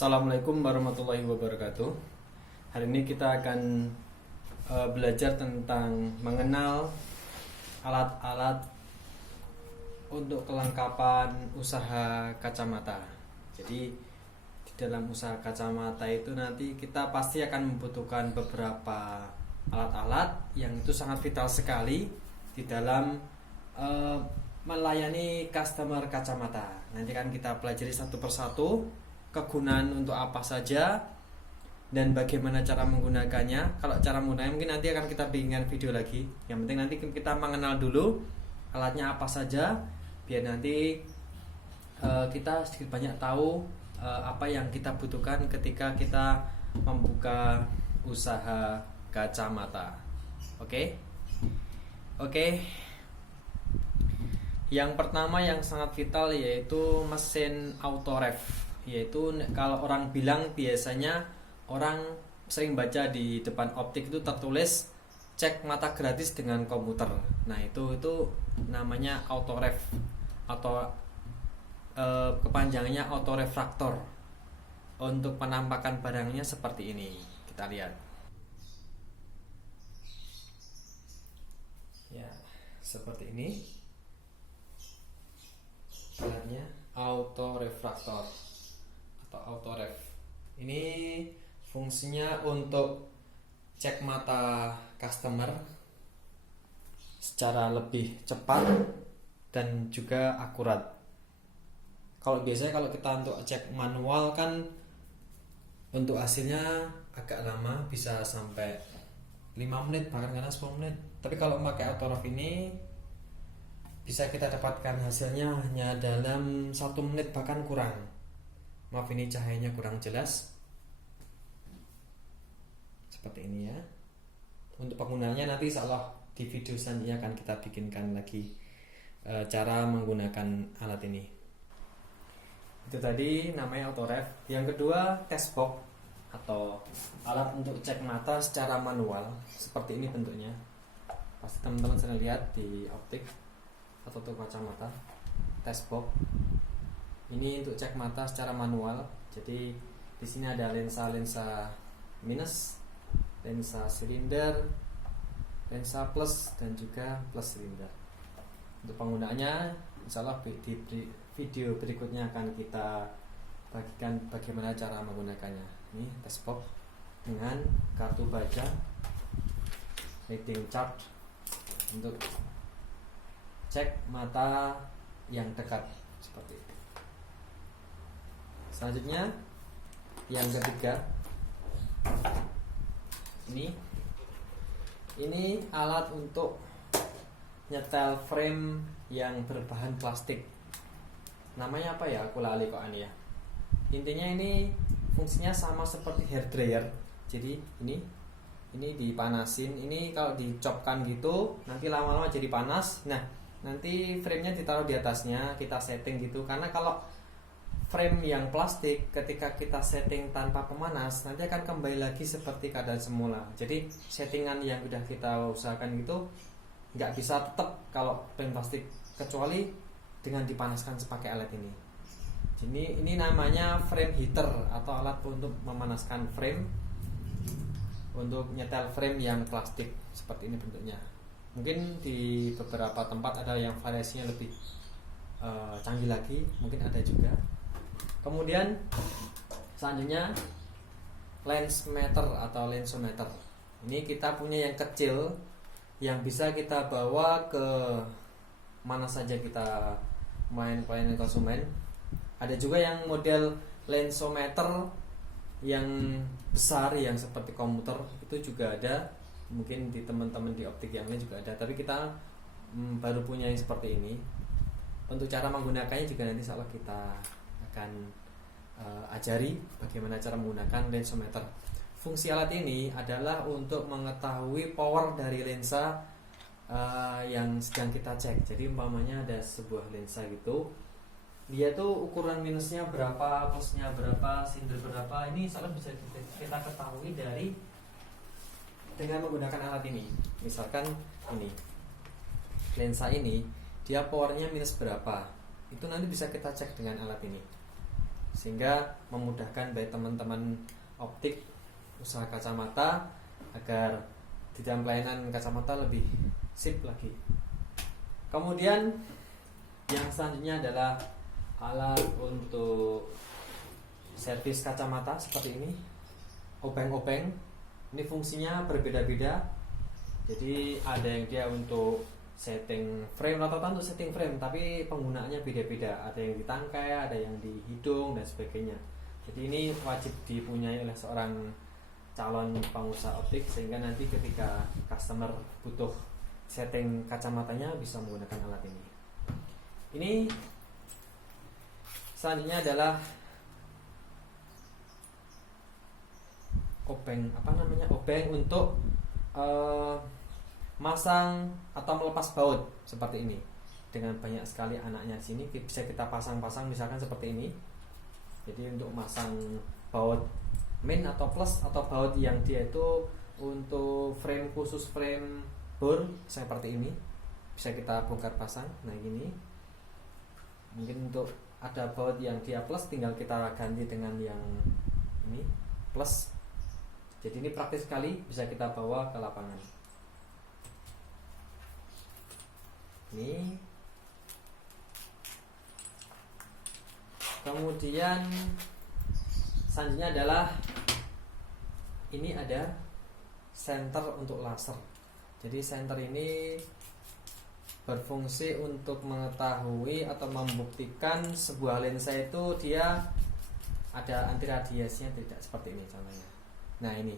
Assalamualaikum warahmatullahi wabarakatuh. Hari ini kita akan belajar tentang mengenal alat-alat untuk kelengkapan usaha kacamata. Jadi di dalam usaha kacamata itu nanti kita pasti akan membutuhkan beberapa alat-alat yang itu sangat vital sekali di dalam melayani customer kacamata. Nanti kan kita pelajari satu persatu kegunaan untuk apa saja dan bagaimana cara menggunakannya. Kalau cara menggunakannya mungkin nanti akan kita bikinkan video lagi. Yang penting nanti kita mengenal dulu alatnya apa saja, biar nanti kita sedikit banyak tahu apa yang kita butuhkan ketika kita membuka usaha kacamata. Oke? Yang pertama yang sangat vital yaitu mesin autoref. Yaitu kalau orang bilang, biasanya orang sering baca di depan optik itu tertulis cek mata gratis dengan komputer. Nah itu namanya autoref atau kepanjangannya autorefraktor. Untuk penampakan barangnya seperti ini, kita lihat ya, seperti ini alatnya, autorefraktor atau autoref. Ini fungsinya untuk cek mata customer secara lebih cepat dan juga akurat. Kalau biasanya kalau kita untuk cek manual kan untuk hasilnya agak lama, bisa sampai 5 menit bahkan kadang 10 menit. Tapi kalau pakai autoref ini bisa kita dapatkan hasilnya hanya dalam 1 menit bahkan kurang. Maaf, ini cahayanya kurang jelas. Seperti ini ya. Untuk penggunaannya nanti insyaallah di video selanjutnya akan kita bikinkan lagi cara menggunakan alat ini. Itu tadi namanya autoref. Yang kedua, test box atau alat untuk cek mata secara manual. Seperti ini bentuknya. Pasti teman-teman sering lihat di optik atau toko kacamata. Test box ini untuk cek mata secara manual. Jadi di sini ada lensa minus, lensa silinder, lensa plus dan juga plus silinder. Untuk penggunaannya insyaallah di video berikutnya akan kita bagikan bagaimana cara menggunakannya. Ini test box dengan kartu baca, reading chart untuk cek mata yang dekat seperti itu. Selanjutnya yang ketiga, ini alat untuk nyetel frame yang berbahan plastik. Namanya apa ya? Aku lali kok ya. Intinya ini fungsinya sama seperti hair dryer. Jadi ini dipanasin. Ini kalau dicopkan gitu nanti lama-lama jadi panas. Nah, nanti frame-nya ditaruh di atasnya, kita setting gitu. Karena kalau frame yang plastik ketika kita setting tanpa pemanas nanti akan kembali lagi seperti keadaan semula. Jadi settingan yang udah kita usahakan itu nggak bisa tetap kalau frame plastik, kecuali dengan dipanaskan pakai alat ini. Jadi ini namanya frame heater atau alat untuk memanaskan frame, untuk nyetel frame yang plastik. Seperti ini bentuknya. Mungkin di beberapa tempat ada yang variasinya lebih canggih lagi, mungkin ada juga. Kemudian selanjutnya lens meter atau lensometer. Ini kita punya yang kecil yang bisa kita bawa ke mana saja kita main pelayanan konsumen. Ada juga yang model lensometer yang besar yang seperti komputer, itu juga ada. Mungkin di teman-teman di optik yang lain juga ada, tapi kita baru punya yang seperti ini. Untuk cara menggunakannya juga nanti insyaallah kita akan ajari bagaimana cara menggunakan lensometer. Fungsi alat ini adalah untuk mengetahui power dari lensa yang sedang kita cek. Jadi umpamanya ada sebuah lensa gitu, dia tuh ukuran minusnya berapa, plusnya berapa, silinder berapa. Ini insyaallah bisa kita ketahui dengan menggunakan alat ini. Misalkan ini lensa ini dia powernya minus berapa, itu nanti bisa kita cek dengan alat ini. sehingga memudahkan bagi teman-teman optik usaha kacamata agar di dalam pelayanan kacamata lebih sip lagi. Kemudian yang selanjutnya adalah alat untuk servis kacamata seperti ini, obeng-obeng. Ini fungsinya berbeda-beda. Jadi ada yang dia untuk setting frame, rata-rata untuk setting frame, tapi penggunaannya beda-beda. Ada yang di tangkai, ada yang di hidung dan sebagainya. Jadi ini wajib dipunyai oleh seorang calon pengusaha optik, sehingga nanti ketika customer butuh setting kacamatanya bisa menggunakan alat ini. Ini selanjutnya adalah obeng untuk masang atau melepas baut seperti ini. Dengan banyak sekali anaknya di sini bisa kita pasang-pasang misalkan seperti ini. Jadi untuk masang baut min atau plus atau baut yang dia itu untuk frame khusus, frame bor seperti ini, bisa kita bongkar pasang. Nah gini, mungkin untuk ada baut yang dia plus tinggal kita ganti dengan yang ini plus. Jadi ini praktis sekali, bisa kita bawa ke lapangan. Ini. Kemudian selanjutnya adalah ini ada senter untuk laser. Jadi senter ini berfungsi untuk mengetahui atau membuktikan sebuah lensa itu dia ada anti radiasinya tidak, seperti ini contohnya. Nah ini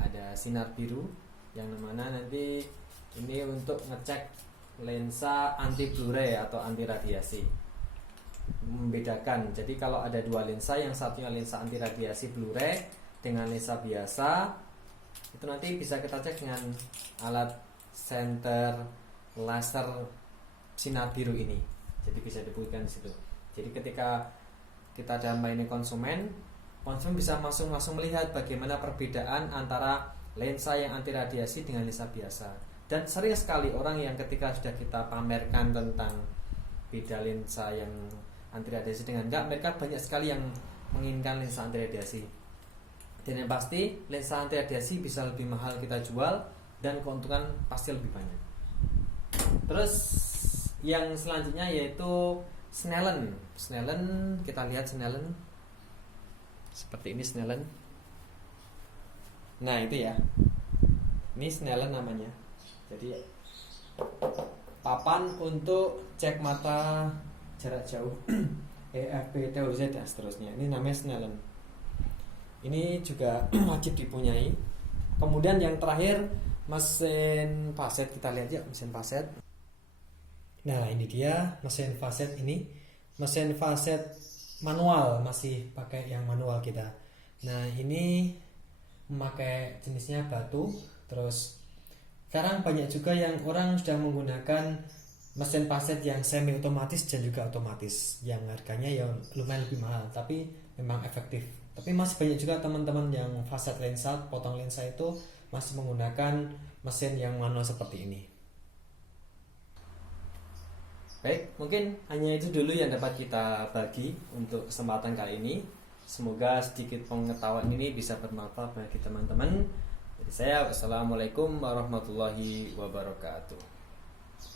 ada sinar biru yang mana nanti ini untuk ngecek lensa anti Blu-ray atau anti radiasi. Membedakan. Jadi kalau ada dua lensa, yang satunya lensa anti radiasi Blu-ray dengan lensa biasa, itu nanti bisa kita cek dengan alat senter laser sinar biru ini. Jadi bisa dibuktikan di situ. Jadi ketika kita ada melayani konsumen bisa langsung melihat bagaimana perbedaan antara lensa yang anti radiasi dengan lensa biasa. Dan sering sekali orang yang ketika sudah kita pamerkan tentang beda lensa yang anti radiasi dengan enggak, mereka banyak sekali yang menginginkan lensa anti radiasi. Dan yang pasti lensa anti radiasi bisa lebih mahal kita jual dan keuntungan pasti lebih banyak. Terus yang selanjutnya yaitu Snellen. Kita lihat Snellen. Seperti ini Snellen. Nah itu ya, ini Snellen namanya. Jadi papan untuk cek mata jarak jauh EF, TOZ dan seterusnya. Ini namanya Snellen. Ini juga wajib dipunyai. Kemudian yang terakhir mesin faset. Kita lihat ya mesin faset. Nah ini dia mesin faset ini. Mesin faset manual, masih pakai yang manual kita. Nah ini memakai jenisnya batu. Terus sekarang banyak juga yang orang sudah menggunakan mesin faset yang semi otomatis dan juga otomatis, yang harganya ya lumayan lebih mahal tapi memang efektif. Tapi masih banyak juga teman-teman yang faset lensa, potong lensa itu masih menggunakan mesin yang manual seperti ini. Baik, mungkin hanya itu dulu yang dapat kita bagi untuk kesempatan kali ini. Semoga sedikit pengetahuan ini bisa bermanfaat bagi teman-teman. Jadi saya, wassalamualaikum warahmatullahi wabarakatuh.